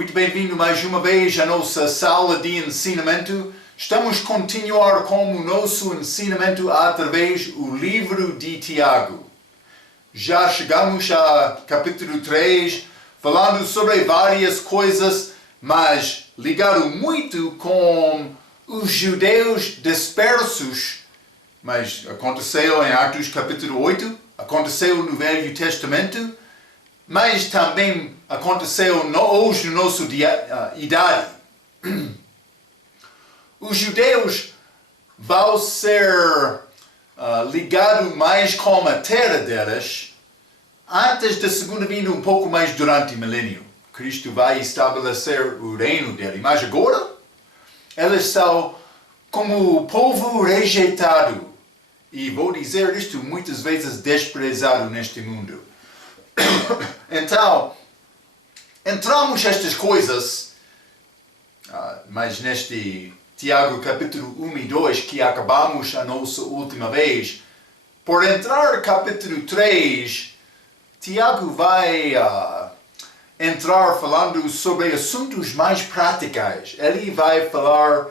Muito bem-vindo mais uma vez à nossa sala de ensinamento. Estamos a continuar com o nosso ensinamento através do livro de Tiago. Já chegamos a capítulo 3, falando sobre várias coisas, mas ligado muito com os judeus dispersos. Mas aconteceu em Atos capítulo 8, aconteceu no Velho Testamento, mas também aconteceu hoje no nosso idade. Os judeus vão ser ligados mais com a terra deles antes da segunda vinda, um pouco mais durante o milênio. Cristo vai estabelecer o reino dele, mas agora eles são como o povo rejeitado. E vou dizer isto muitas vezes desprezado neste mundo. Então, entramos estas coisas, mas neste Tiago capítulo 1 e 2 que acabamos a nossa última vez, por entrar capítulo 3, Tiago vai entrar falando sobre assuntos mais práticos. Ele vai falar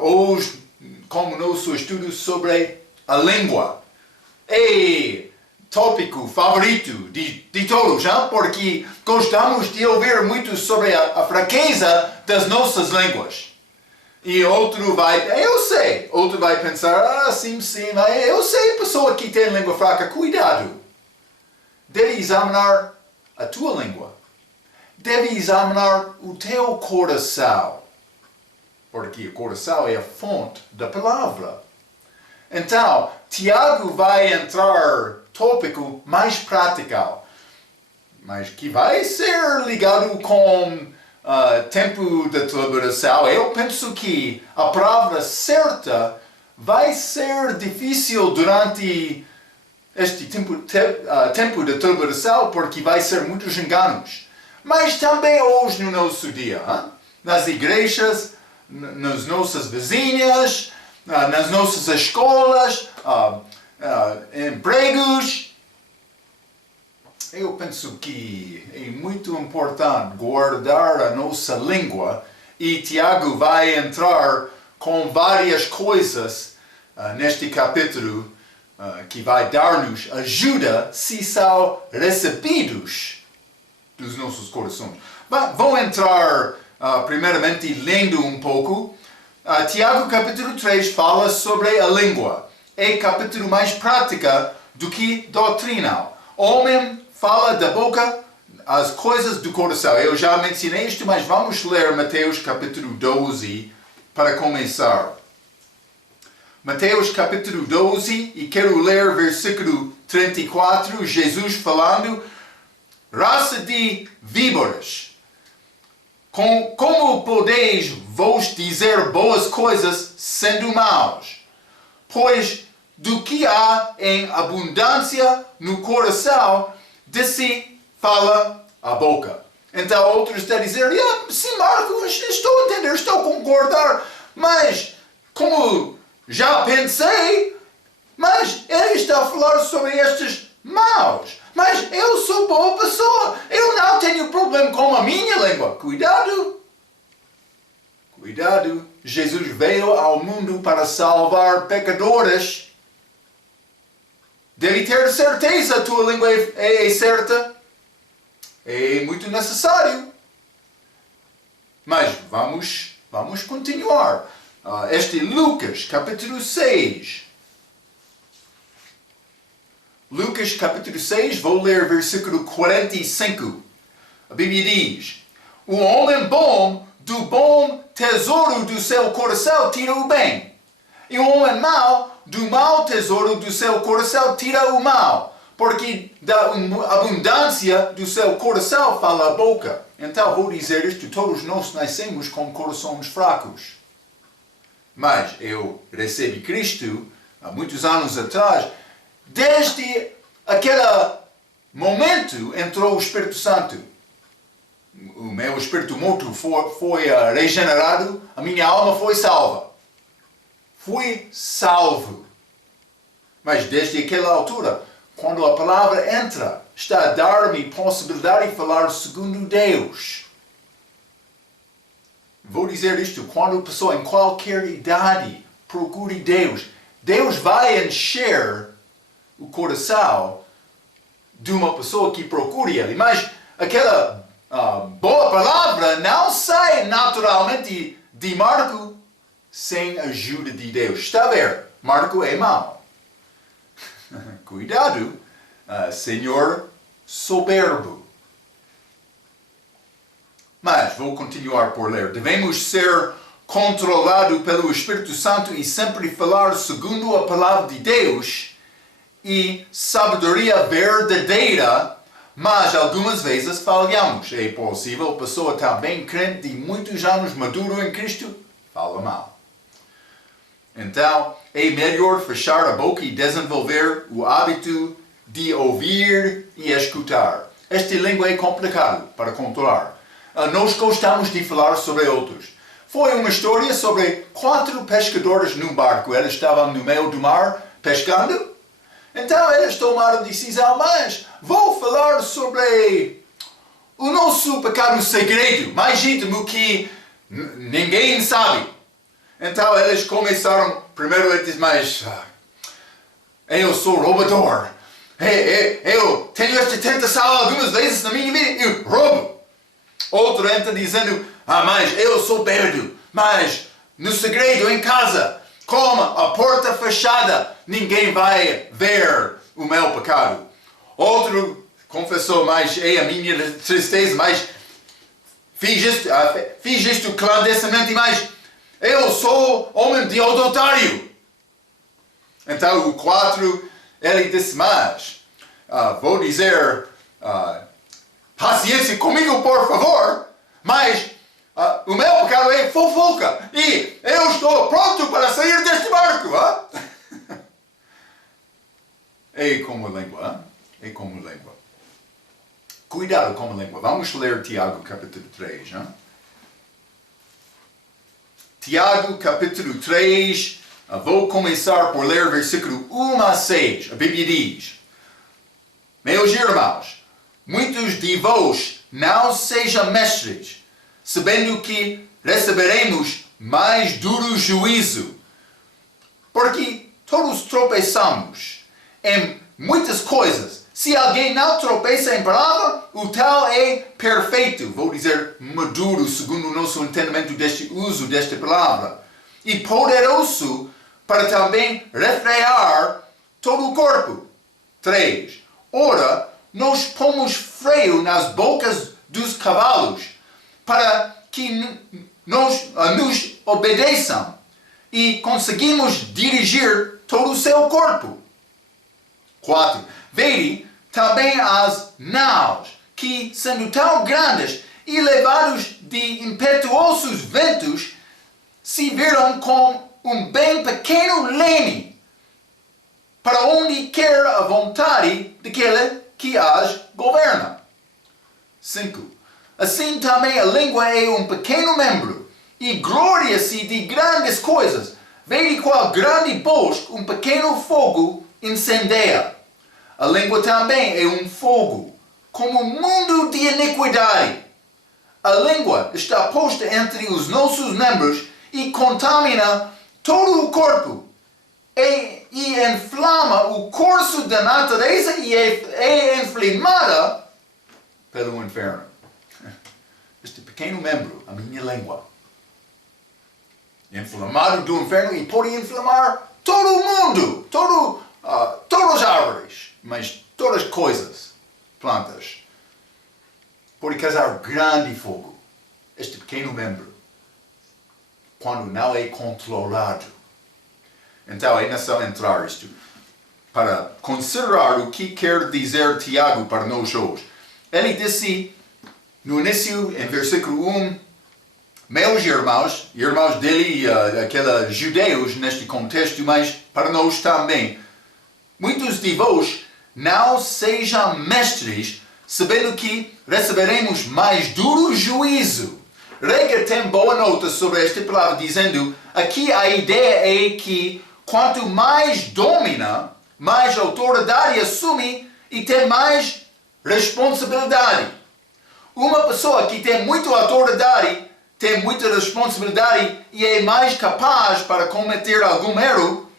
hoje, como nosso estudo, sobre a língua. E tópico favorito de todos, hein? Porque gostamos de ouvir muito sobre a fraqueza das nossas línguas. E outro vai, eu sei, outro vai pensar, sim, eu sei, pessoa que tem língua fraca, cuidado. Deve examinar a tua língua. Deve examinar o teu coração. Porque o coração é a fonte da palavra. Então, Tiago vai entrar tópico mais prático, mas que vai ser ligado com tempo de tribulação. Eu penso que a palavra certa vai ser difícil durante este tempo de tribulação, porque vai ser muitos enganos. Mas também hoje no nosso dia, nas igrejas, nas nossas vizinhas, nas nossas escolas, empregos. Eu penso que é muito importante guardar a nossa língua, e Tiago vai entrar com várias coisas neste capítulo que vai dar-nos ajuda se são recebidos dos nossos corações. Vou entrar primeiramente lendo um pouco. Tiago capítulo 3 fala sobre a língua. É capítulo mais prática do que doutrinal. Homem fala da boca as coisas do coração. Eu já mencionei isto, mas vamos ler Mateus capítulo 12 para começar. Mateus capítulo 12, e quero ler versículo 34, Jesus falando: raça de víboras, como podeis vos dizer boas coisas sendo maus? Pois do que há em abundância no coração, de si fala a boca. Então outros estão a dizer, sim, Marcos, estou a entender, estou a concordar, mas como já pensei, mas ele está a falar sobre estes maus. Mas eu sou boa pessoa, eu não tenho problema com a minha língua. Cuidado! Cuidado! Jesus veio ao mundo para salvar pecadores. Deve ter certeza que a tua língua é certa. É muito necessário. Mas vamos continuar. Este é Lucas, capítulo 6. Lucas, capítulo 6, vou ler versículo 45. A Bíblia diz: o homem bom, do bom tesouro do seu coração, tira o bem. E o homem mau, do mau tesouro do seu coração, tira o mal. Porque da abundância do seu coração fala a boca. Então vou dizer isto: todos nós nascemos com corações fracos. Mas eu recebi Cristo há muitos anos atrás. Desde aquele momento entrou o Espírito Santo. O meu espírito morto foi regenerado, a minha alma foi salva. Fui salvo. Mas desde aquela altura, quando a palavra entra, está a dar-me possibilidade de falar segundo Deus. vou dizer isto, quando a pessoa em qualquer idade procure Deus, Deus vai encher o coração de uma pessoa que procure Ele. Mas aquela boa palavra não sai naturalmente de Marco sem a ajuda de Deus. Está a ver? Marco é mau. Cuidado, Senhor soberbo. Mas vou continuar por ler. Devemos ser controlados pelo Espírito Santo e sempre falar segundo a palavra de Deus e sabedoria verdadeira, mas algumas vezes falhamos. É possível a pessoa também crente de muitos anos maduro em Cristo fala mal. Então, é melhor fechar a boca e desenvolver o hábito de ouvir e escutar. Esta língua é complicada para controlar. Nós gostamos de falar sobre outros. Foi uma história sobre 4 pescadores num barco. Eles estavam no meio do mar pescando. Então eles tomaram a decisão, mas vou falar sobre o nosso pecado segredo, mais íntimo que ninguém sabe. Então eles começaram, primeiro eles dizem, mas eu sou roubador. Eu tenho esta tentação algumas vezes na minha vida, eu roubo. Outro entra dizendo, mas eu sou bêbado, mas no segredo em casa, com a porta fechada, ninguém vai ver o meu pecado. Outro confessou, mas é a minha tristeza, mas fiz isto clandestinamente, mas eu sou homem de adultério. Então o 4, ele disse, mas vou dizer, paciência comigo, por favor, mas o meu pecado é fofoca e eu estou pronto para sair deste barco. É como a língua. É como a língua. Cuidado com a língua. Vamos ler Tiago capítulo 3. Tiago capítulo 3. Vou começar por ler versículo 1 a 6. A Bíblia diz: Meus irmãos, muitos de vós não sejam mestres, sabendo que receberemos mais duro juízo. Porque todos tropeçamos em muitas coisas. Se alguém não tropeça em palavra, o tal é perfeito, vou dizer maduro, segundo o nosso entendimento deste uso desta palavra, e poderoso para também refrear todo o corpo. 3. Ora, nós pomos freio nas bocas dos cavalos, para que nos obedeçam, e conseguimos dirigir todo o seu corpo. 4. Vede também as naus, que sendo tão grandes e levados de impetuosos ventos, se viram com um bem pequeno leme, para onde quer a vontade daquele que as governa. 5. Assim também a língua é um pequeno membro, e gloria-se de grandes coisas. Vede qual grande bosque um pequeno fogo incendeia. A língua também é um fogo, como um mundo de iniquidade. A língua está posta entre os nossos membros e contamina todo o corpo, e inflama o curso da natureza e é inflamada pelo inferno. Este pequeno membro, a minha língua, inflamado do inferno, e pode inflamar todo o mundo, todas as árvores, mas todas as coisas, plantas. Pode causar grande fogo, este pequeno membro, quando não é controlado. Então é necessário entrar isto, para considerar o que quer dizer Tiago para nós hoje. Ele disse no início, em versículo 1, meus irmãos dele, aqueles judeus neste contexto, mas para nós também, muitos de vós não sejam mestres, sabendo que receberemos mais duro juízo. Rega tem boa nota sobre esta palavra, dizendo, aqui a ideia é que quanto mais domina, mais autoridade assume e tem mais responsabilidade. Uma pessoa que tem muita autoridade tem muita responsabilidade e é mais capaz para cometer algum erro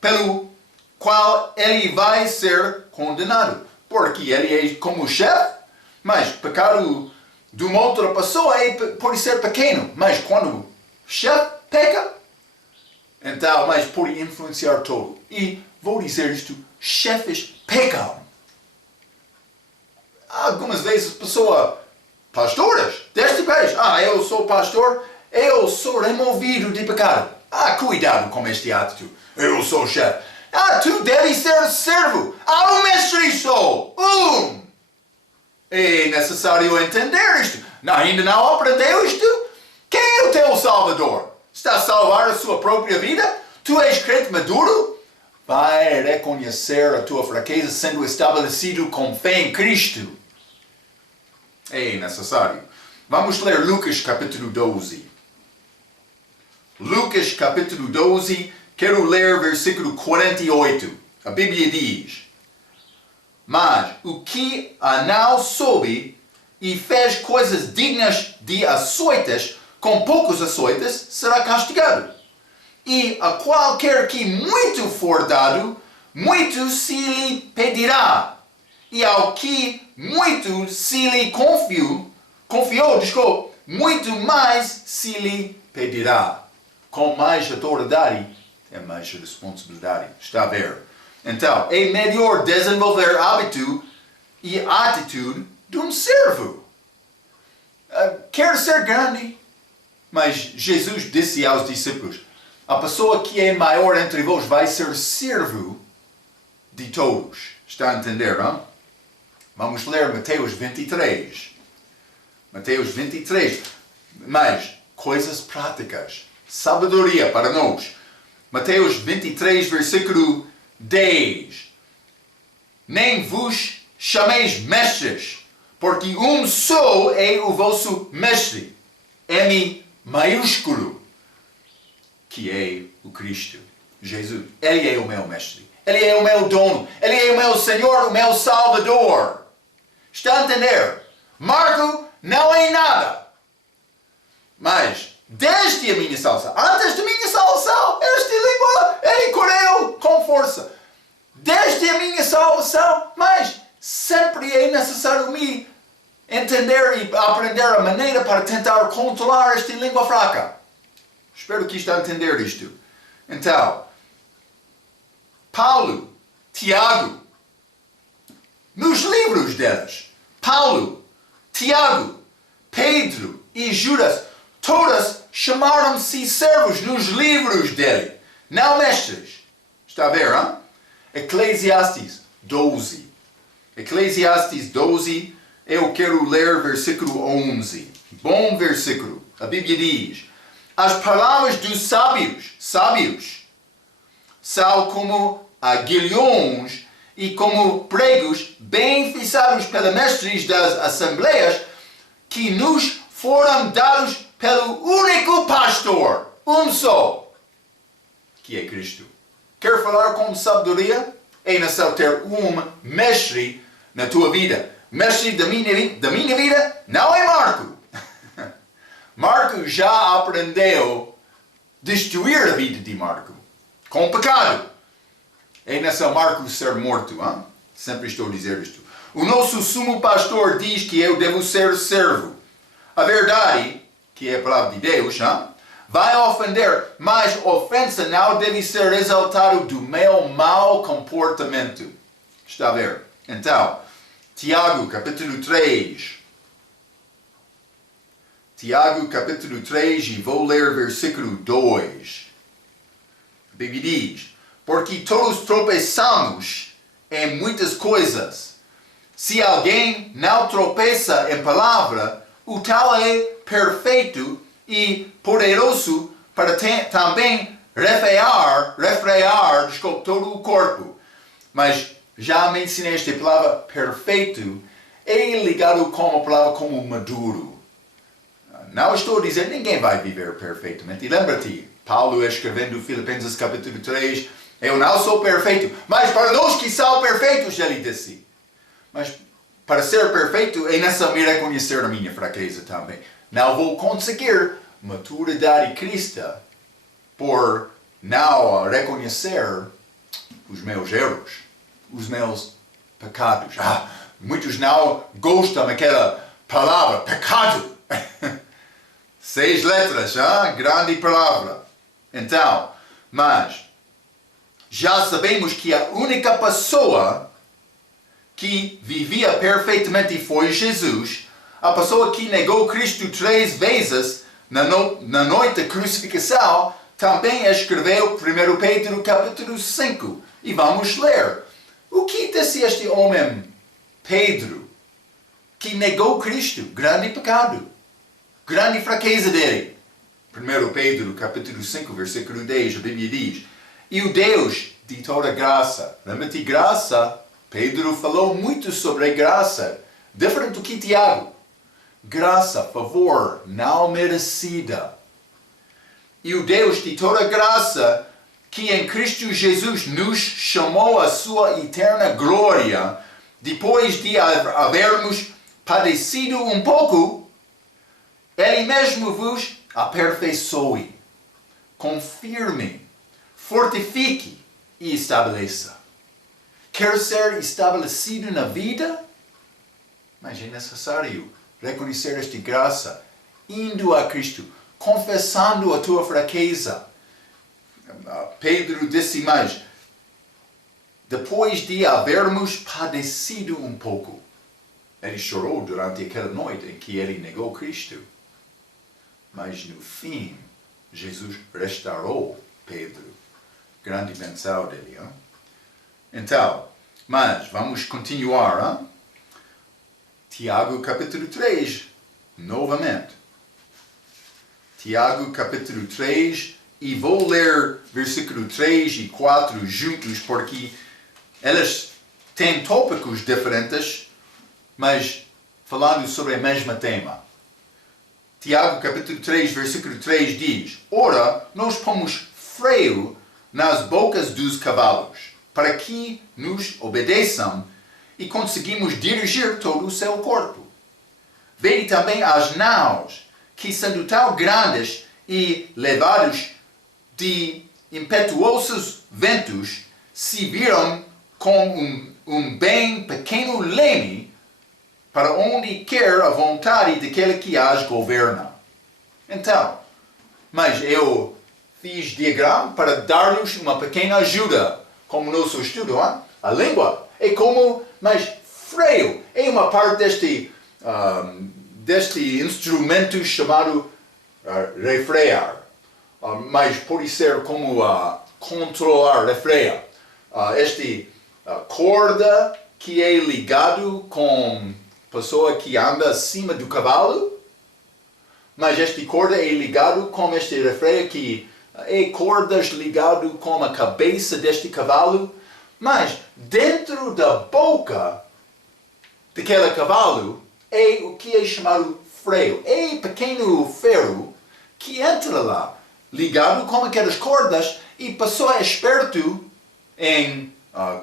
pelo qual ele vai ser condenado. Porque ele é como chefe, mas pecado de uma outra pessoa pode ser pequeno. Mas quando o chefe peca, então, mas pode influenciar todo. E vou dizer isto, chefes pecam. Algumas vezes pastores, deste país, eu sou pastor, eu sou removido de pecado. Cuidado com este atitude. Eu sou chefe. Tu deves ser servo. Um mestre sou. É necessário entender isto. Ainda não aprendeu isto? Quem é o teu Salvador? Está a salvar a sua própria vida? Tu és crente maduro? Vai reconhecer a tua fraqueza sendo estabelecido com fé em Cristo. É necessário. Vamos ler Lucas capítulo 12. Lucas capítulo 12, quero ler versículo 48. A Bíblia diz: Mas o que não soube e fez coisas dignas de açoites, com poucos açoites, será castigado. E a qualquer que muito for dado, muito se lhe pedirá. E ao que muito se lhe confiou, muito mais se lhe pedirá. Com mais autoridade, é mais responsabilidade. Está a ver? Então, é melhor desenvolver hábito e atitude de um servo. Quer ser grande, mas Jesus disse aos discípulos: a pessoa que é maior entre vós vai ser servo de todos. Está a entender, não? Vamos ler Mateus 23. Mateus 23. Mas, coisas práticas. Sabedoria para nós. Mateus 23, versículo 10. Nem vos chameis mestres, porque um só é o vosso mestre. M maiúsculo. Que é o Cristo, Jesus. Ele é o meu mestre. Ele é o meu dono. Ele é o meu Senhor, o meu Salvador. Está a entender? Marco não é nada. Mas, desde a minha salvação, antes da minha salvação, esta língua ele correu com força. Desde a minha salvação, mas sempre é necessário me entender e aprender a maneira para tentar controlar esta língua fraca. Espero que está a entender isto. Então, Paulo, Tiago, nos livros deles, Paulo, Tiago, Pedro e Judas, todas chamaram-se servos nos livros dele, não mestres. Está a ver, hein? Eclesiastes 12. Eclesiastes 12, eu quero ler versículo 11. Bom versículo. A Bíblia diz: as palavras dos sábios, são como aguilhões e como pregos bem fixados pelos mestres das assembleias, que nos foram dados pelo único pastor, um só, que é Cristo. Quer falar com sabedoria? É necessário ter um mestre na tua vida. Mestre da minha vida não é Marco. Marco já aprendeu a destruir a vida de Marco com pecado. É necessário Marco ser morto. Hein? Sempre estou a dizer isto. O nosso sumo pastor diz que eu devo ser servo. A verdade, que é a palavra de Deus, hein? Vai ofender, mas ofensa não deve ser exaltado do meu mau comportamento. Está a ver? Então, Tiago capítulo 3. Tiago capítulo 3 e vou ler versículo 2. A Bíblia diz: porque todos tropeçamos em muitas coisas. Se alguém não tropeça em palavra, o tal é perfeito e poderoso para também refrear todo o corpo. Mas já mencionei esta palavra perfeito, é ligado com a palavra como maduro. Não estou a dizer que ninguém vai viver perfeitamente. E lembra-te, Paulo escrevendo Filipenses capítulo 3, eu não sou perfeito, mas para nós que são perfeitos, ele disse. Mas para ser perfeito é necessário reconhecer a minha fraqueza também. Não vou conseguir maturidade cristã por não reconhecer os meus erros, os meus pecados. Muitos não gostam daquela palavra, pecado. 6 letras, grande palavra. Então, mas já sabemos que a única pessoa que vivia perfeitamente foi Jesus. A pessoa que negou Cristo 3 vezes na noite da crucificação também escreveu 1 Pedro capítulo 5. E vamos ler. O que disse este homem, Pedro, que negou Cristo? Grande pecado. Grande fraqueza dele. 1 Pedro capítulo 5, versículo 10, a Bíblia diz: E o Deus de toda graça. Lembra-te, graça? Pedro falou muito sobre graça. Diferente do que Tiago. Graça, favor, não merecida. E o Deus de toda graça, que em Cristo Jesus nos chamou à sua eterna glória, depois de havermos padecido um pouco, Ele mesmo vos aperfeiçoe, confirme, fortifique e estabeleça. Quer ser estabelecido na vida? Mas é necessário reconhecer esta graça, indo a Cristo, confessando a tua fraqueza. Pedro disse mais, depois de havermos padecido um pouco, ele chorou durante aquela noite em que ele negou Cristo. Mas no fim, Jesus restaurou Pedro. Grande menção dele. Hein? Então, mas vamos continuar. Hein? Tiago capítulo 3, novamente. Tiago capítulo 3, e vou ler versículo 3 e 4 juntos, porque eles têm tópicos diferentes, mas falando sobre o mesmo tema. Tiago capítulo 3, versículo 3 diz: Ora, nós pomos freio nas bocas dos cavalos, para que nos obedeçam, e conseguimos dirigir todo o seu corpo. Vede também as naus, que sendo tão grandes e levados de impetuosos ventos, se viram com um bem pequeno leme, para onde quer a vontade daquele que as governa. Então, mas eu fiz diagrama para dar-lhes uma pequena ajuda, como nosso estudo, hein? A língua é como, mas freio é uma parte deste instrumento chamado refrear, mas pode ser como controlar, refrear. Este corda que é ligado com pessoa que anda acima do cavalo, mas este corda é ligado com este refreio que é cordas ligado com a cabeça deste cavalo, mas dentro da boca daquele cavalo é o que é chamado freio. É pequeno ferro que entra lá, ligado com aquelas cordas, e pessoa esperto em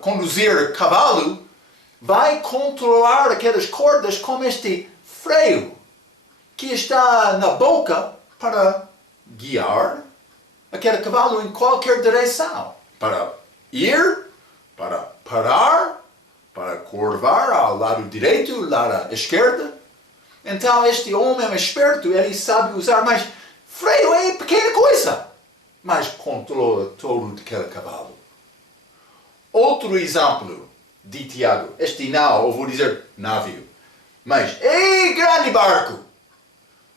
conduzir cavalo vai controlar aquelas cordas com este freio que está na boca para guiar aquele cavalo em qualquer direção. Para ir, para parar, para curvar ao lado direito, ao lado esquerdo. Então este homem é esperto, ele sabe usar, mas freio é pequena coisa, mas controla todo aquele cavalo. Outro exemplo de Tiago, este nau, eu vou dizer navio, mas é grande barco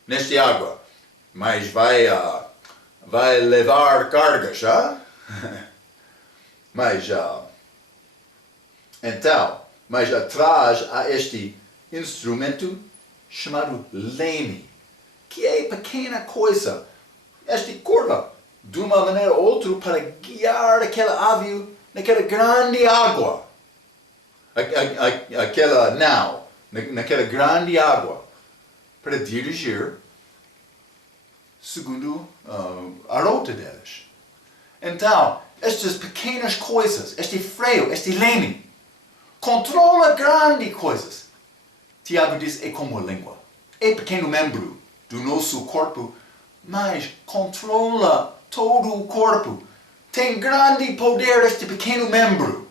nesta água, mas vai levar cargas, mas então, mas atrás há este instrumento chamado leme, que é pequena coisa, esta curva, de uma maneira ou outra, para guiar aquele navio naquela grande água. Aquela nau, naquela grande água, para dirigir segundo a rota deles. Então, estas pequenas coisas, este freio, este leme, controla grandes coisas. Tiago diz, é como a língua. É pequeno membro, do nosso corpo, mas controla todo o corpo. Tem grande poder este pequeno membro.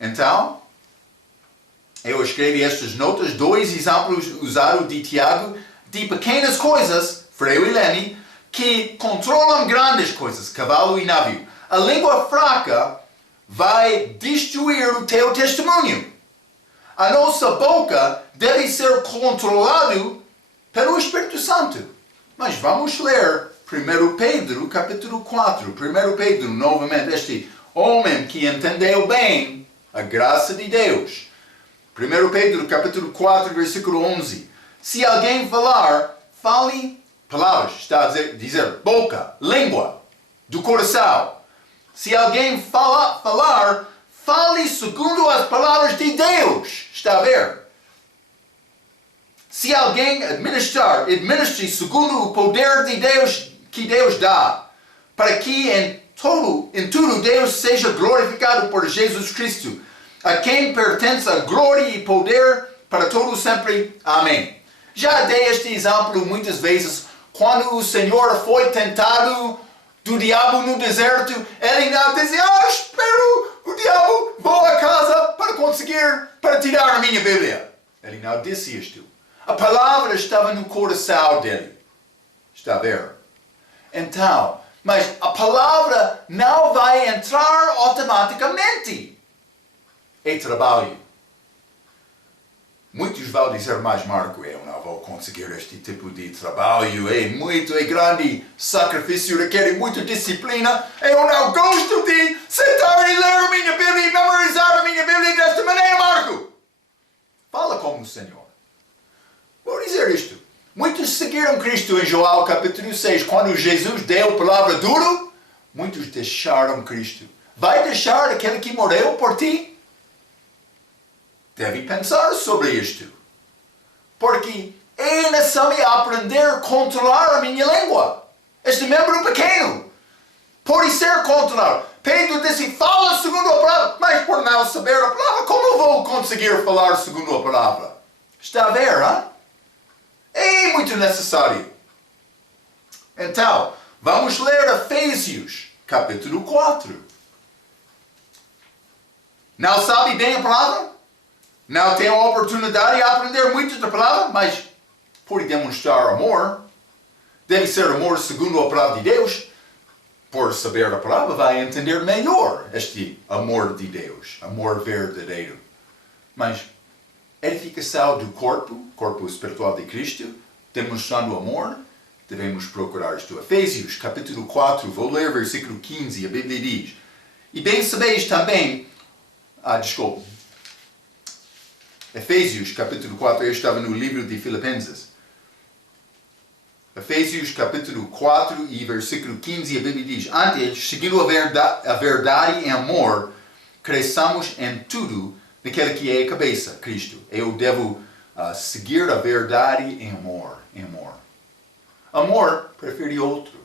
Então, eu escrevi estas notas, 2 exemplos usados de Tiago, de pequenas coisas, Freu e Leme, que controlam grandes coisas, cavalo e navio. A língua fraca vai destruir o teu testemunho. A nossa boca deve ser controlada pelo Espírito Santo. Mas vamos ler 1 Pedro, capítulo 4. 1 Pedro, novamente, este homem que entendeu bem a graça de Deus. 1 Pedro, capítulo 4, versículo 11. Se alguém falar, fale palavras, está a dizer boca, língua, do coração. Se alguém falar, fale segundo as palavras de Deus. Está a ver? Se alguém administre segundo o poder de Deus que Deus dá, para que em tudo Deus seja glorificado por Jesus Cristo, a quem pertence a glória e poder para todo sempre. Amém. Já dei este exemplo muitas vezes, quando o Senhor foi tentado do diabo no deserto, ele não dizia, espero o diabo, vou a casa para tirar a minha Bíblia. Ele não disse isto. A palavra estava no coração dele. Está a ver? Então, mas a palavra não vai entrar automaticamente. É trabalho. Muitos vão dizer, mas Marco, eu não vou conseguir este tipo de trabalho, é grande sacrifício, requer muita disciplina, eu não gosto de sentar e ler a minha Bíblia e memorizar a minha Bíblia desta maneira, Marco. Fala com o Senhor. Vou dizer isto. Muitos seguiram Cristo em João capítulo 6, quando Jesus deu a palavra dura, muitos deixaram Cristo. Vai deixar aquele que morreu por ti? Deve pensar sobre isto. Porque é necessário aprender a controlar a minha língua. Este membro pequeno pode ser controlado. Pedro disse, fala segundo a palavra. Mas por não saber a palavra, como eu vou conseguir falar segundo a palavra? Está a ver, hein? É muito necessário. Então, vamos ler Efésios, capítulo 4. Não sabe bem a palavra? Não tem a oportunidade de aprender muito da palavra, mas pode demonstrar amor. Deve ser amor segundo a palavra de Deus. Por saber a palavra, vai entender melhor este amor de Deus, amor verdadeiro. Mas edificação do corpo espiritual de Cristo, demonstrando amor, devemos procurar isto. Efésios, capítulo 4, vou ler versículo 15, a Bíblia diz, e bem sabeis também, Efésios, capítulo 4, eu estava no livro de Filipenses. Efésios, capítulo 4 e versículo 15, a Bíblia diz, antes, seguindo a verdade em amor, cresçamos em tudo naquele que é a cabeça, Cristo. Eu devo seguir a verdade em amor. Amor prefere outro.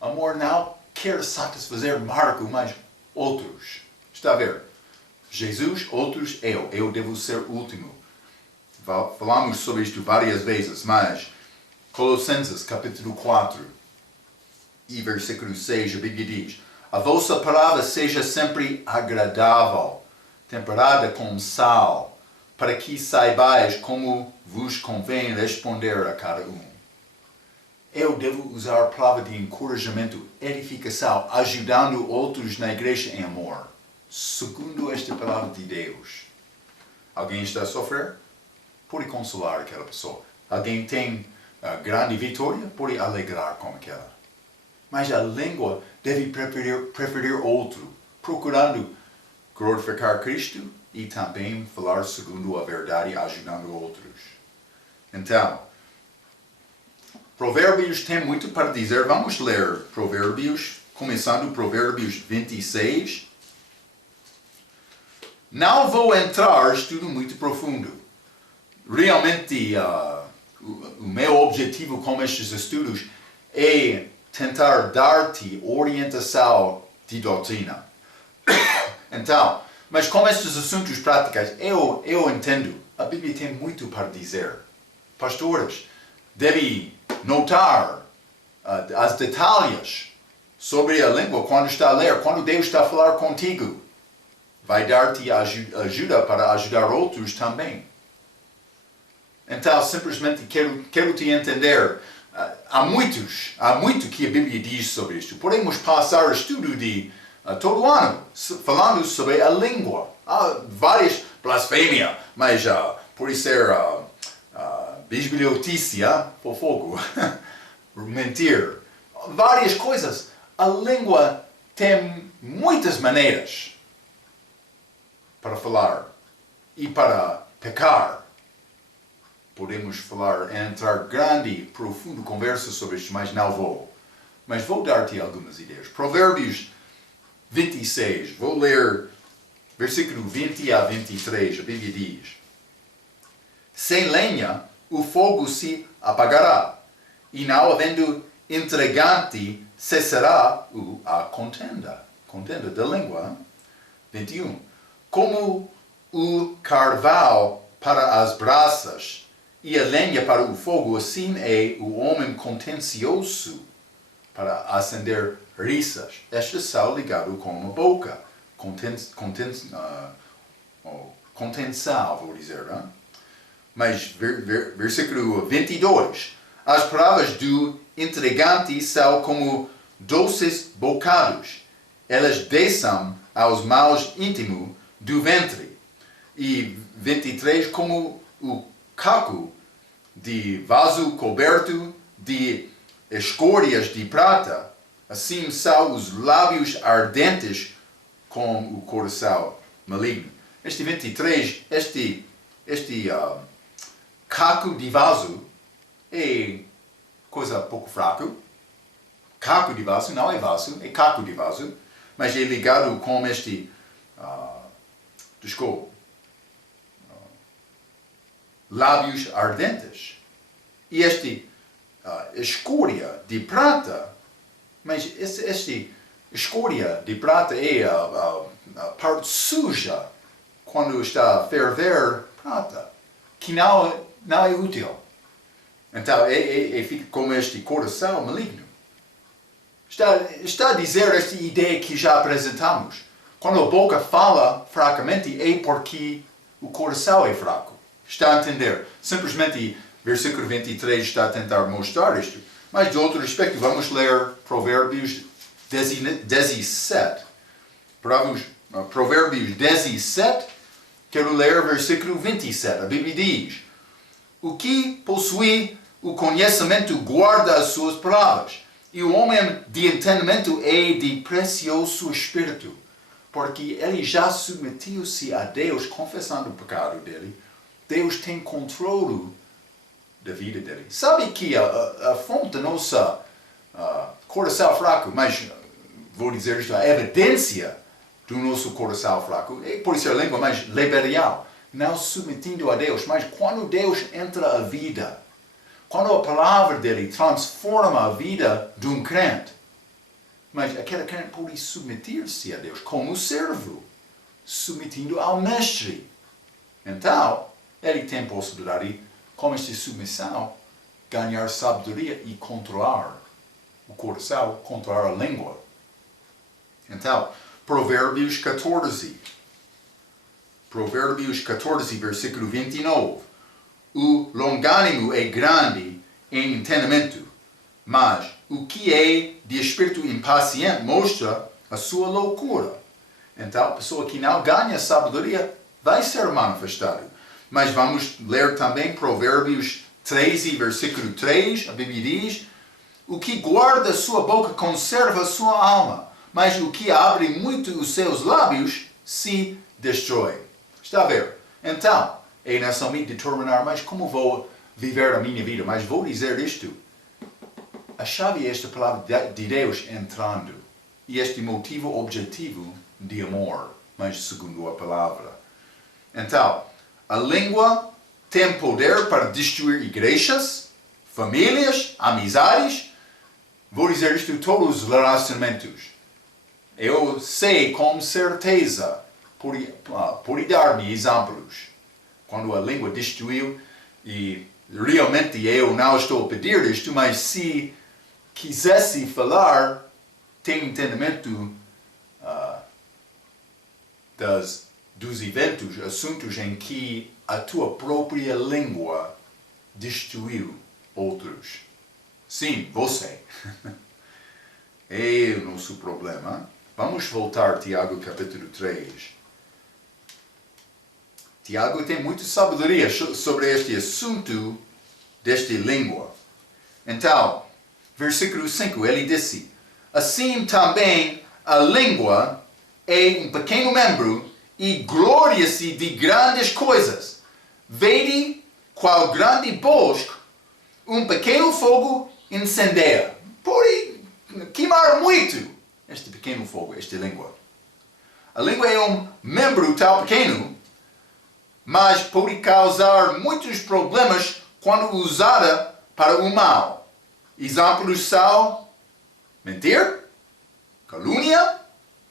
Amor não quer satisfazer Marco, mas outros. Está a ver? Jesus, outros, eu. Eu devo ser o último. Falamos sobre isto várias vezes, mas Colossenses, capítulo 4 e versículo 6, a Bíblia diz, a vossa palavra seja sempre agradável, temperada com sal, para que saibais como vos convém responder a cada um. Eu devo usar a palavra de encorajamento, edificação, ajudando outros na igreja em amor, segundo esta palavra de Deus. Alguém está a sofrer? Pode consolar aquela pessoa. Alguém tem grande vitória? Pode alegrar com aquela. Mas a língua deve preferir outro, procurando glorificar Cristo e também falar segundo a verdade, ajudando outros. Então, Provérbios tem muito para dizer. Vamos ler Provérbios, começando Provérbios 26. Não vou entrar em estudo muito profundo. Realmente, o meu objetivo com estes estudos é tentar dar-te orientação de doutrina. Então, mas com estes assuntos práticos, eu entendo. A Bíblia tem muito para dizer. Pastores, deve notar as detalhes sobre a língua quando está a ler, quando Deus está a falar contigo. Vai dar-te ajuda para ajudar outros também. Então, simplesmente quero te entender. Há muito que a Bíblia diz sobre isto. Podemos passar o estudo de todo ano falando sobre a língua. Há várias blasfêmias, mas pode ser bisbilhotice, fofoco, mentir. Várias coisas. A língua tem muitas maneiras para falar e para pecar. Podemos entrar grande e profundo conversa sobre isto, mas não vou. Mas vou dar-te algumas ideias. Provérbios 26, vou ler versículo 20 a 23, a Bíblia diz: sem lenha o fogo se apagará, e não havendo intrigante cessará a contenda. Contenda da língua. 21. Como o carvão para as brasas e a lenha para o fogo, assim é o homem contencioso para acender riças. Este são ligado com a boca. Contenção, vou dizer. Não? Mas versículo 22. As palavras do intrigante são como doces bocados. Elas desçam aos maus íntimos do ventre. E 23, como o caco de vaso coberto de escórias de prata, assim são os lábios ardentes com o coração maligno. Este 23, este caco de vaso é coisa pouco fraca. Caco de vaso não é vaso, é caco de vaso, mas é ligado com este lábios ardentes. E este escória de prata, mas este escória de prata é a parte suja quando está a ferver prata, que não é útil. Então, fica como este coração maligno. Está a dizer esta ideia que já apresentamos. Quando a boca fala fracamente, é porque o coração é fraco. Está a entender? Simplesmente, versículo 23 está a tentar mostrar isto. Mas, de outro aspecto, vamos ler Provérbios 17. Provérbios 17, quero ler versículo 27. A Bíblia diz: o que possui o conhecimento guarda as suas palavras, e o homem de entendimento é de precioso espírito, porque ele já submeteu-se a Deus, confessando o pecado dele. Deus tem controle da vida dele. Sabe que a fonte da nossa coração fraco, mas vou dizer isto, a evidência do nosso coração fraco, pode ser a língua mais liberal, não submetindo a Deus, mas quando Deus entra a vida, quando a palavra dele transforma a vida de um crente, mas aquele crente pode submeter-se a Deus como servo, submetindo ao mestre. Então, ele tem possibilidade, com esta submissão, ganhar sabedoria e controlar o coração, controlar a língua. Então, Provérbios 14. Provérbios 14, versículo 29. O longânimo é grande em entendimento, mas o que é de espírito impaciente mostra a sua loucura. Então, a pessoa que não ganha sabedoria vai ser manifestado. Mas vamos ler também Provérbios 13, versículo 3. A Bíblia diz: o que guarda sua boca conserva sua alma, mas o que abre muito os seus lábios se destrói. Está a ver? Então, é não somente determinar, mas como vou viver a minha vida, mas vou dizer isto. A chave é esta palavra de Deus entrando. E este motivo objetivo de amor, mas segundo a palavra. Então, a língua tem poder para destruir igrejas, famílias, amizades. Vou dizer isto, todos os relacionamentos. Eu sei com certeza, por dar-me exemplos. Quando a língua destruiu e realmente eu não estou a pedir isto, mas se quisesse falar, tem entendimento dos eventos, assuntos em que a tua própria língua destruiu outros. Sim, você. É o nosso problema. Vamos voltar a Tiago capítulo 3. Tiago tem muita sabedoria sobre este assunto desta língua. Então, versículo 5, ele disse: assim também a língua é um pequeno membro e gloria-se de grandes coisas. Vede qual grande bosque um pequeno fogo incendeia. Pode queimar muito este pequeno fogo, esta língua. A língua é um membro tão pequeno, mas pode causar muitos problemas quando usada para o mal. Exemplos são mentir, calúnia,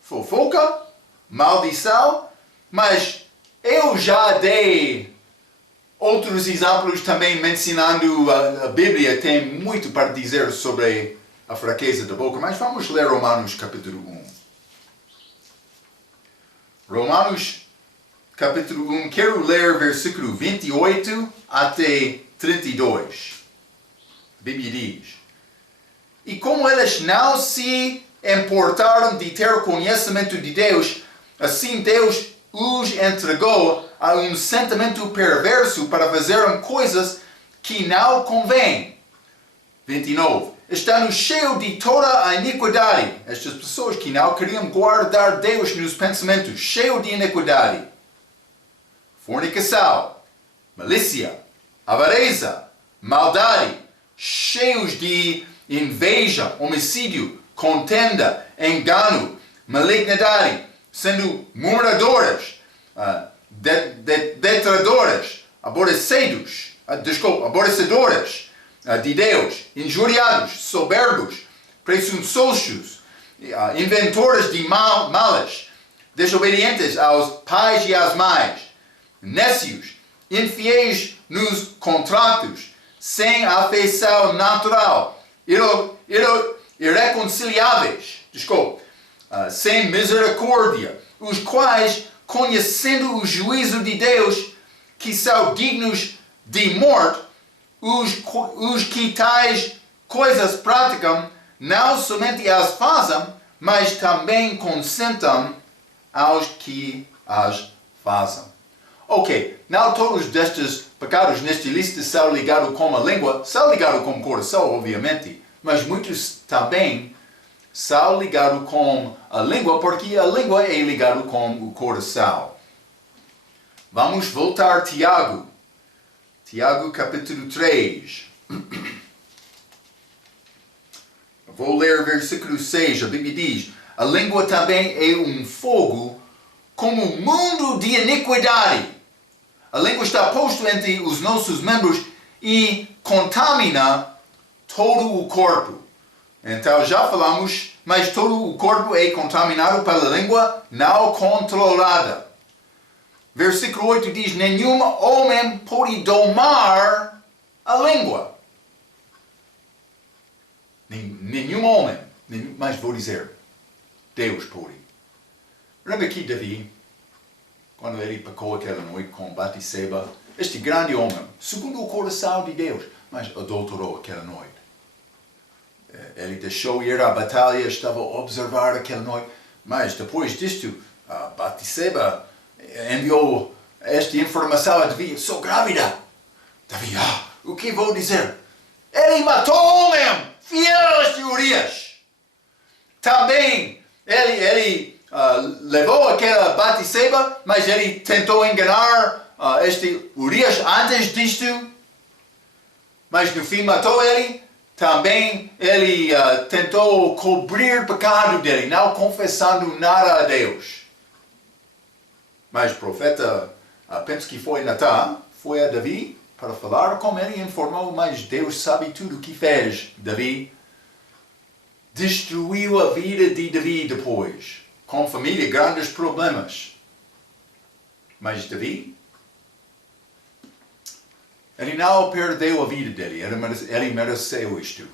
fofoca, maldição, mas eu já dei outros exemplos também mencionando a Bíblia, tem muito para dizer sobre a fraqueza da boca, mas vamos ler Romanos capítulo 1. Romanos capítulo 1, quero ler versículo 28 até 32. A Bíblia diz: e como eles não se importaram de ter conhecimento de Deus, assim Deus os entregou a um sentimento perverso para fazerem coisas que não convêm. 29. Estando cheio de toda a iniquidade. Estas pessoas que não queriam guardar Deus nos pensamentos, cheio de iniquidade. Fornicação, malícia, avareza, maldade, cheios de inveja, homicídio, contenda, engano, malignidade, sendo murmuradores, detradoras, aborrecedores de Deus, injuriados, soberbos, presunçosos, inventores de males, desobedientes aos pais e às mães, nécios, infiéis nos contratos, sem afeição natural, irreconciliáveis, sem misericórdia, os quais, conhecendo o juízo de Deus, que são dignos de morte, os que tais coisas praticam, não somente as fazem, mas também consentem aos que as fazem. Ok, não todos destes pecados nesta lista são ligados com a língua, são ligados com o coração, obviamente, mas muitos também são ligados com a língua, porque a língua é ligada com o coração. Vamos voltar a Tiago. Tiago capítulo 3. Vou ler versículo 6. A Bíblia diz: a língua também é um fogo como um mundo de iniquidade. A língua está posta entre os nossos membros e contamina todo o corpo. Então já falamos, mas todo o corpo é contaminado pela língua não controlada. Versículo 8 diz: nenhum homem pode domar a língua. Nenhum homem, mas vou dizer, Deus pode. Lembra que Davi, quando ele pecou aquela noite com Batseba, este grande homem, segundo o coração de Deus, mas adulterou aquela noite. Ele deixou ir à batalha, estava a observar aquela noite, mas depois disto, Batseba enviou esta informação a Davi: sou grávida. Davi: o que vou dizer? Ele matou um homem fiel a este Urias. Também ele levou aquela Batseba, mas ele tentou enganar este Urias antes disto, mas no fim matou ele. Também ele tentou cobrir o pecado dele, não confessando nada a Deus. Mas o profeta, penso que foi Natan, foi a Davi para falar com ele e informou: mas Deus sabe tudo o que fez. Davi destruiu a vida de Davi depois, com família, grandes problemas. Mas Davi Ele não perdeu a vida dele, ele mereceu isto.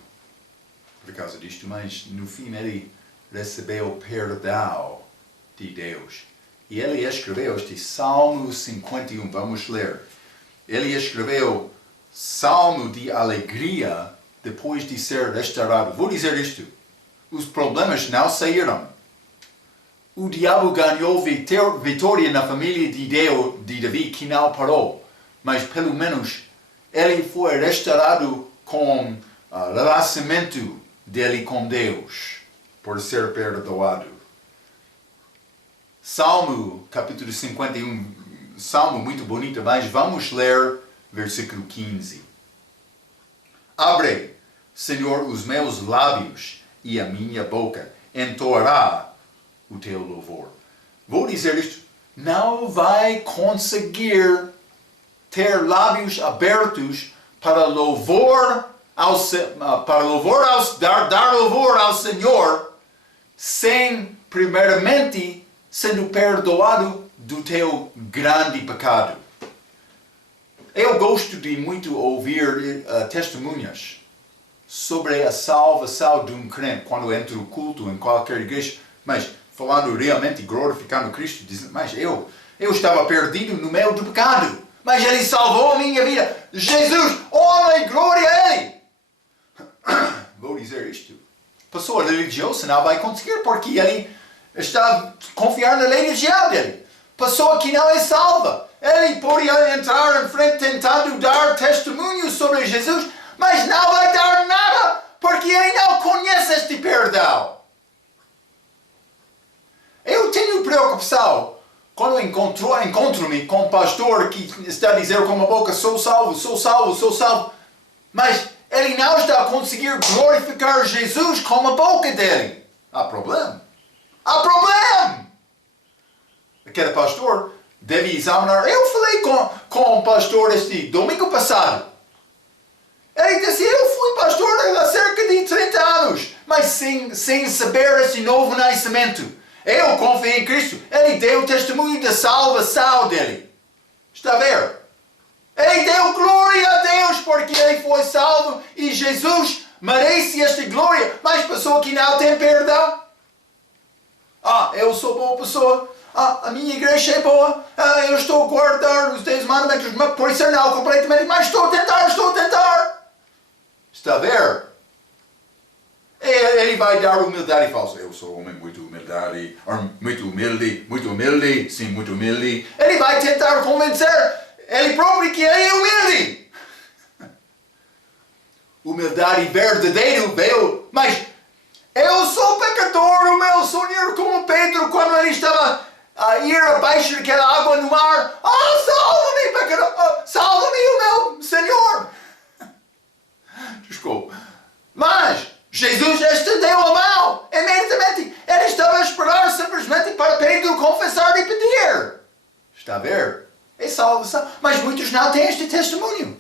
Por causa disto, mas no fim ele recebeu o perdão de Deus. E ele escreveu este Salmo 51, vamos ler. Ele escreveu Salmo de alegria depois de ser restaurado. Vou dizer isto, os problemas não saíram. O diabo ganhou vitória na família de Davi, que não parou. Mas pelo menos ele foi restaurado com o relacionamento dele com Deus, por ser perdoado. Salmo, capítulo 51, Salmo muito bonito, mas vamos ler versículo 15. Abre, Senhor, os meus lábios e a minha boca entoará o teu louvor. Vou dizer isto, não vai conseguir ter lábios abertos para dar louvor ao Senhor, sem primeiramente sendo perdoado do teu grande pecado. Eu gosto de muito ouvir testemunhas sobre a salvação de um crente quando entra no culto em qualquer igreja, mas falando realmente, glorificando Cristo, dizendo, mas eu estava perdido no meio do pecado, mas Ele salvou a minha vida. Jesus, honra e glória a Ele. Vou dizer isto. Pessoa religiosa não vai conseguir, porque ele está confiando na religião dele. Pessoa que não é salva, ele pode entrar em frente tentando dar testemunho sobre Jesus, mas não vai dar nada, porque ele não conhece este perdão. Eu tenho preocupação quando encontro-me com um pastor que está a dizer com a boca, sou salvo, mas ele não está a conseguir glorificar Jesus com a boca dele. Há problema. Aquele pastor deve examinar. Eu falei com um pastor este domingo passado. Ele disse, eu fui pastor há cerca de 30 anos, mas sem saber este novo nascimento. Eu confio em Cristo. Ele deu testemunho da salvação dele. Está a ver? Ele deu glória a Deus porque ele foi salvo e Jesus merece esta glória. Mas pessoa que não tem perdão. Eu sou boa pessoa. A minha igreja é boa. Eu estou a guardar os 10 mandamentos. Mas por isso não completamente. Mas estou a tentar. Está a ver? Ele vai dar humildade falsa. Eu sou um homem muito humilde. Sim, muito humilde. Ele vai tentar convencer ele próprio que ele é humilde. Humildade verdadeira veio, mas eu sou pecador, o meu Senhor, como Pedro, quando ele estava a ir abaixo daquela água no mar. Salva-me, pecador, salva-me, o meu Senhor. Desculpa. Mas Jesus estendeu a mão, imediatamente. Ele estava a esperar simplesmente para Pedro confessar e pedir. Está a ver? É salvação. Mas muitos não têm este testemunho.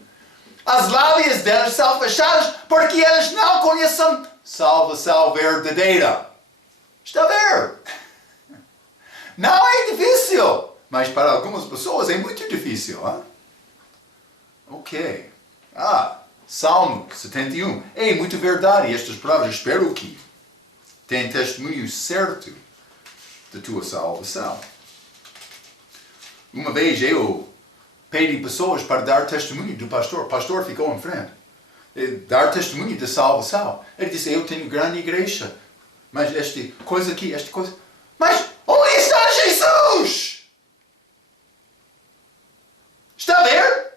As lábias deles são fechadas porque eles não conhecem salvação verdadeira. Está a ver? Não é difícil. Mas para algumas pessoas é muito difícil. Hein? Ok. Salmo 71. É muito verdade estas palavras. Espero que tenham testemunho certo da tua salvação. Uma vez eu pedi pessoas para dar testemunho do pastor. O pastor ficou em frente. Dar testemunho da salvação. Ele disse, eu tenho grande igreja. Mas esta coisa aqui. Mas onde está Jesus? Está a ver?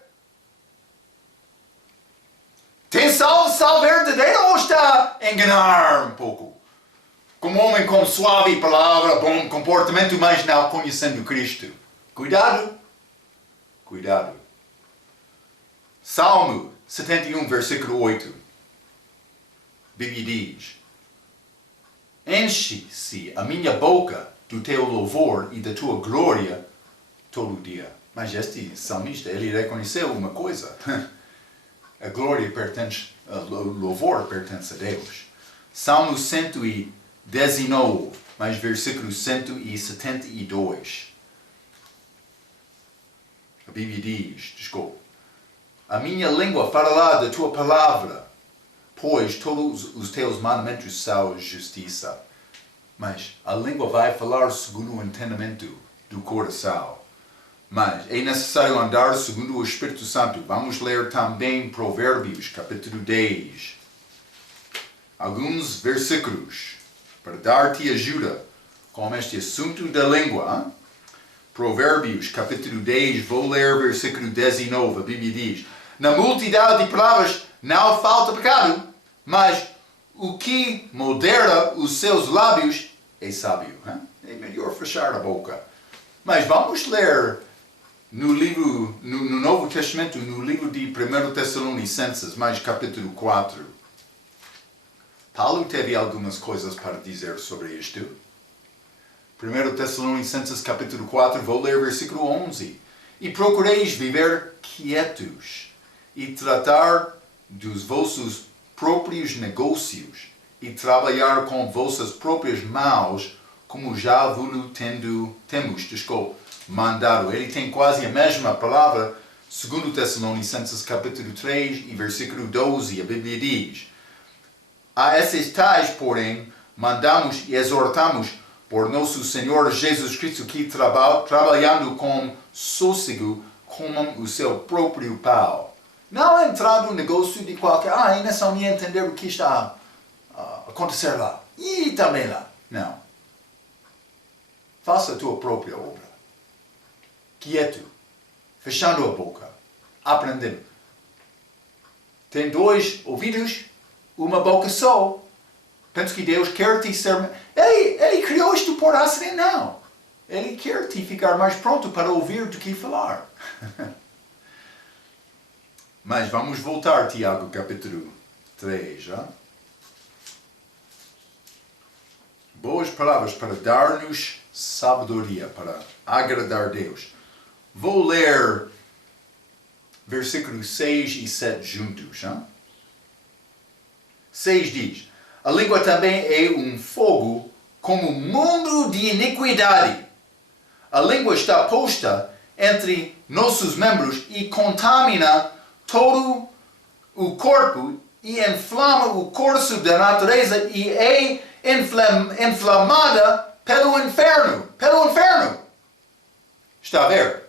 Tem salvação verdadeira ou está a enganar um pouco? Como homem com suave palavra, bom comportamento, mas não conhecendo Cristo. Cuidado. Salmo 71, versículo 8. Bíblia diz, enche-se a minha boca do teu louvor e da tua glória todo o dia. Mas este salmista, ele reconheceu uma coisa. A glória pertence, o louvor pertence a Deus. Salmo 119, mas versículo 172. A Bíblia diz, a minha língua falará da tua palavra, pois todos os teus mandamentos são justiça. Mas a língua vai falar segundo o entendimento do coração. Mas é necessário andar segundo o Espírito Santo. Vamos ler também Provérbios, capítulo 10. Alguns versículos para dar-te ajuda com este assunto da língua. Provérbios, capítulo 10, vou ler versículo 19. A Bíblia diz: na multidão de palavras não falta pecado, mas o que modera os seus lábios é sábio. É melhor fechar a boca. Mas vamos ler no Novo Testamento, no livro de 1 Tessalonicenses, mais capítulo 4. Paulo teve algumas coisas para dizer sobre isto. 1 Tessalonicenses, capítulo 4, vou ler versículo 11. E procureis viver quietos e tratar dos vossos próprios negócios e trabalhar com vossas próprias mãos, como já vos temos mandado. Ele tem quase a mesma palavra, 2 Tessalonicenses capítulo 3 e versículo 12, a Bíblia diz: a esses tais, porém, mandamos e exortamos por nosso Senhor Jesus Cristo que trabalhando com sossego comam o seu próprio pão. Não entrar no negócio de qualquer, ainda só me entender o que está a acontecer lá. E também lá. Não. Faça a tua própria obra. Quieto. Fechando a boca. Aprendendo. Tem 2 ouvidos, uma boca só. Pensa que Deus quer te ser... Ele criou isto por acidente? Não. Ele quer te ficar mais pronto para ouvir do que falar. Mas vamos voltar, Tiago, capítulo 3. Já? Boas palavras para dar-nos sabedoria, para agradar Deus. Vou ler versículos 6 e 7 juntos. Já? 6 diz: a língua também é um fogo como mundo de iniquidade. A língua está posta entre nossos membros e contamina todo o corpo e inflama o curso da natureza e é inflamada pelo inferno. Pelo inferno. Está a ver?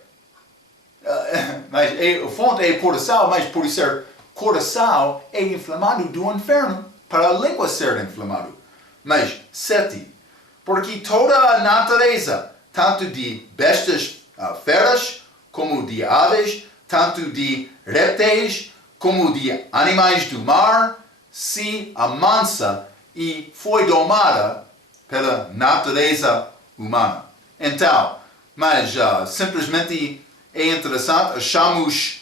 Mas a fonte é coração, mas por ser coração é inflamado do inferno para a língua ser inflamado. Mas 7. Porque toda a natureza, tanto de bestas feras, como de aves, tanto de répteis, como de animais do mar, se amansa e foi domada pela natureza humana. Então, mas simplesmente é interessante, achamos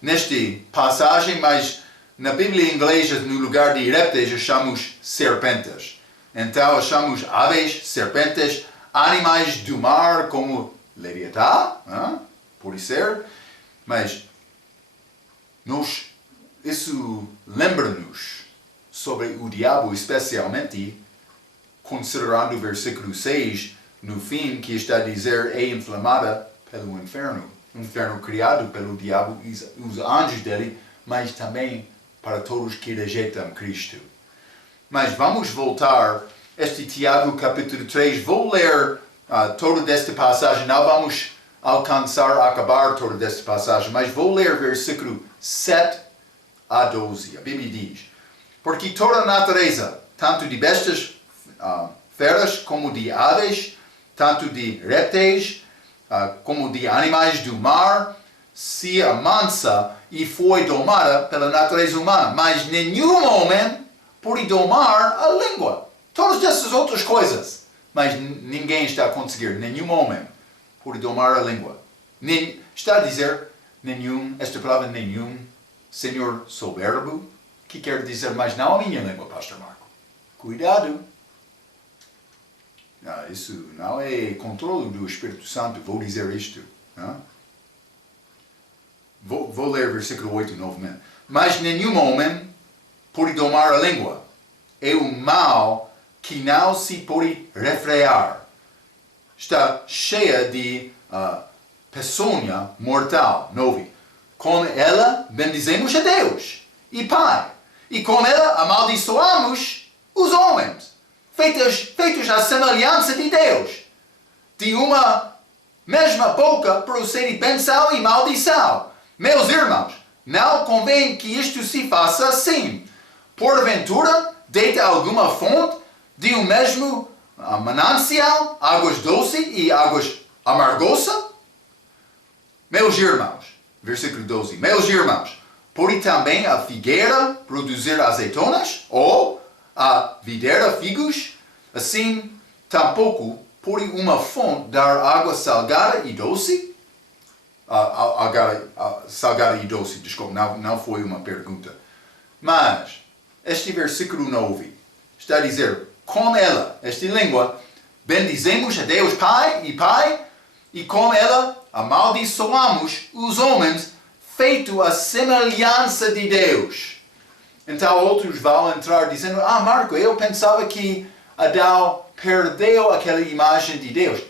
nesta passagem, mas na Bíblia inglesa, no lugar de répteis, achamos serpentes. Então, achamos aves, serpentes, animais do mar, como Leviatã, pode ser. Mas isso lembra-nos sobre o diabo, especialmente considerando o versículo 6, no fim, que está a dizer, é inflamada pelo inferno. O inferno criado pelo diabo e os anjos dele, mas também para todos que rejeitam Cristo. Mas vamos voltar este Tiago capítulo 3. Vou ler toda esta passagem. Não vamos acabar toda esta passagem, mas vou ler versículo 7 a 12. A Bíblia diz: porque toda a natureza, tanto de bestas feras como de aves, tanto de répteis como de animais do mar, se amansa e foi domada pela natureza humana. Mas nenhum homem pode domar a língua. Todas essas outras coisas. Mas ninguém está a conseguir. Nenhum homem pode domar a língua. Está a dizer nenhum, esta palavra nenhum, Senhor soberbo, que quer dizer, mas não a minha língua, Pastor Marco. Cuidado. Isso não é controle do Espírito Santo, vou dizer isto. Vou ler versículo 8 novamente. Mas nenhum homem pode domar a língua. É um mal que não se pode refrear. Está cheia de peçonha mortal. 9. Com ela bendizemos a Deus e Pai. E com ela amaldiçoamos os homens, feitos à semelhança de Deus. De uma mesma boca procede bênção e maldição. Meus irmãos, não convém que isto se faça assim. Porventura, deita alguma fonte de um mesmo manancial, águas doces e águas amargosas? Meus irmãos, versículo 12. Meus irmãos, pode também a figueira produzir azeitonas? Ou a videira figos? Assim, tampouco pode uma fonte dar água salgada e doce? Salgada e doce, desculpa, não foi uma pergunta. Mas, este versículo 9 está a dizer, com ela, esta língua, bendizemos a Deus Pai, e com ela amaldiçoamos os homens, feito a semelhança de Deus. Então outros vão entrar dizendo, Marco, eu pensava que Adão perdeu aquela imagem de Deus.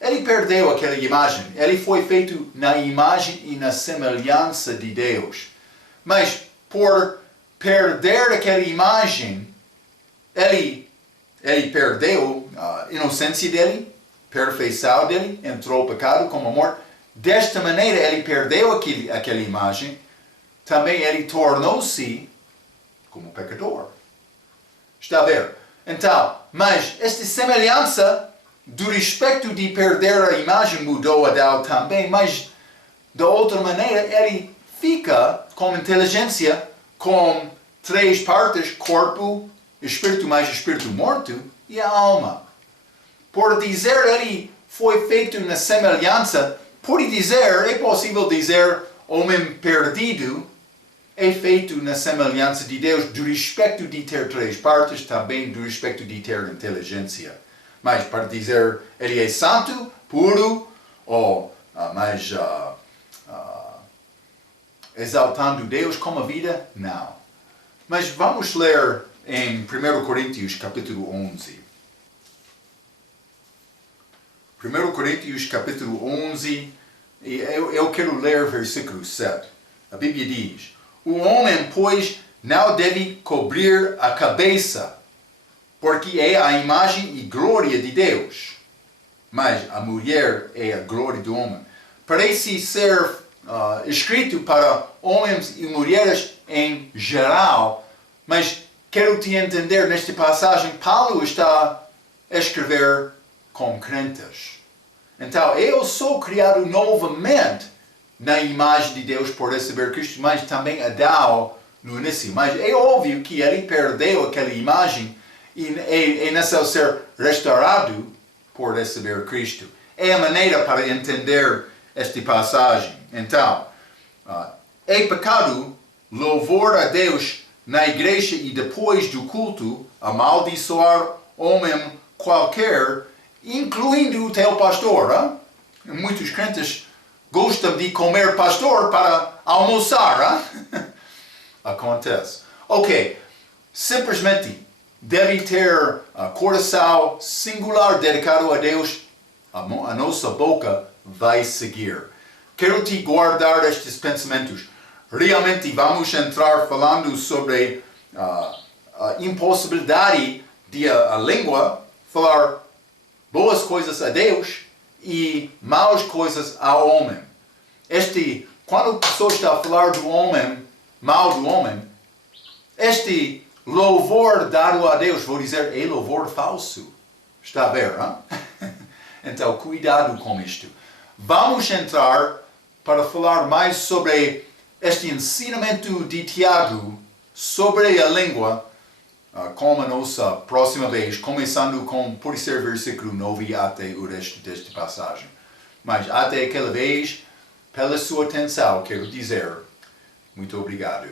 Ele perdeu aquela imagem. Ele foi feito na imagem e na semelhança de Deus. Mas por perder aquela imagem, ele perdeu a inocência dele, perfeição dele, entrou o pecado como a morte. Desta maneira ele perdeu aquela imagem, também ele tornou-se como pecador. Está a ver? Então, mas esta semelhança do respeito de perder a imagem mudou Adão também, mas de outra maneira ele fica com inteligência, com três partes, corpo, espírito mais espírito morto e a alma. Por dizer ele foi feito na semelhança, pode dizer, é possível dizer, homem perdido é feito na semelhança de Deus, do respeito de ter três partes, também do respeito de ter inteligência. Mas para dizer, ele é santo, puro, ou exaltando Deus como a vida, não. Mas vamos ler em 1 Coríntios capítulo 11. 1 Coríntios capítulo 11, e eu quero ler versículo 7. A Bíblia diz, o homem, pois, não deve cobrir a cabeça, porque é a imagem e glória de Deus. Mas a mulher é a glória do homem. Parece ser escrito para homens e mulheres em geral, mas quero te entender, nesta passagem, Paulo está a escrever com crentes. Então, eu sou criado novamente na imagem de Deus por receber Cristo, mas também Adão no início. Mas é óbvio que ele perdeu aquela imagem e é necessário ser restaurado por receber Cristo. É a maneira para entender esta passagem. Então, é pecado louvar a Deus na igreja e depois do culto amaldiçoar homem qualquer, incluindo o teu pastor. Hein? Muitos crentes gostam de comer pastor para almoçar. Acontece. Ok, simplesmente deve ter coração singular dedicado a Deus. A nossa boca vai seguir. Quero te guardar estes pensamentos. Realmente vamos entrar falando sobre a impossibilidade de a língua falar boas coisas a Deus e maus coisas ao homem. Quando a pessoa está a falar do homem, mal do homem, este louvor dado a Deus, vou dizer, é louvor falso. Está a ver, hein? Então, cuidado com isto. Vamos entrar para falar mais sobre este ensinamento de Tiago sobre a língua, como a nossa próxima vez, começando com, por ser versículo 9 até o resto desta passagem. Mas até aquela vez, pela sua atenção, quero dizer muito obrigado.